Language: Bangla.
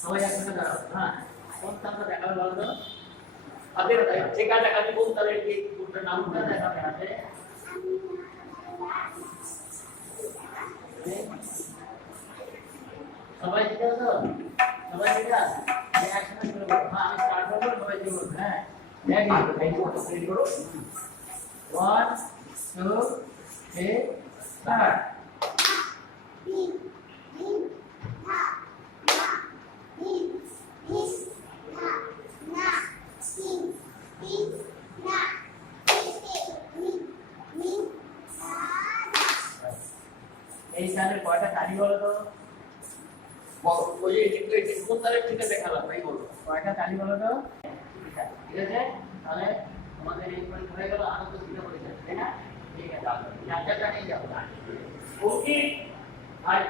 সবাই একসাথে দাঁড়াও। হ্যাঁ, কোন স্থানটা দেখাবে বলো তো? আগে যেটা দেখাবে কোন তারের কি কোনটা নামটা দেখাবে আছে? সবাই ঠিক আছে তো? সবাই ঠিক আছে? একসাথে শুরু করো। হ্যাঁ, আমি স্টার্ট করব, সবাই ঠিক করবে। হ্যাঁ, রেডি করো। 1 2 3 স্টার্ট। এই স্থানের কয়টা কালি বলো তো? ওই যে কোন তারের থেকে দেখালাম তাই বলো। কয়টা কালি বলো তো? ঠিক আছে, তাহলে আমাদের এই পয়েন্ট হয়ে গেল আনন্দ সিদ্ধ পরীক্ষা, তাই না? ঠিক আছে, যার যারটা নিয়ে যাবো। ওকে, আর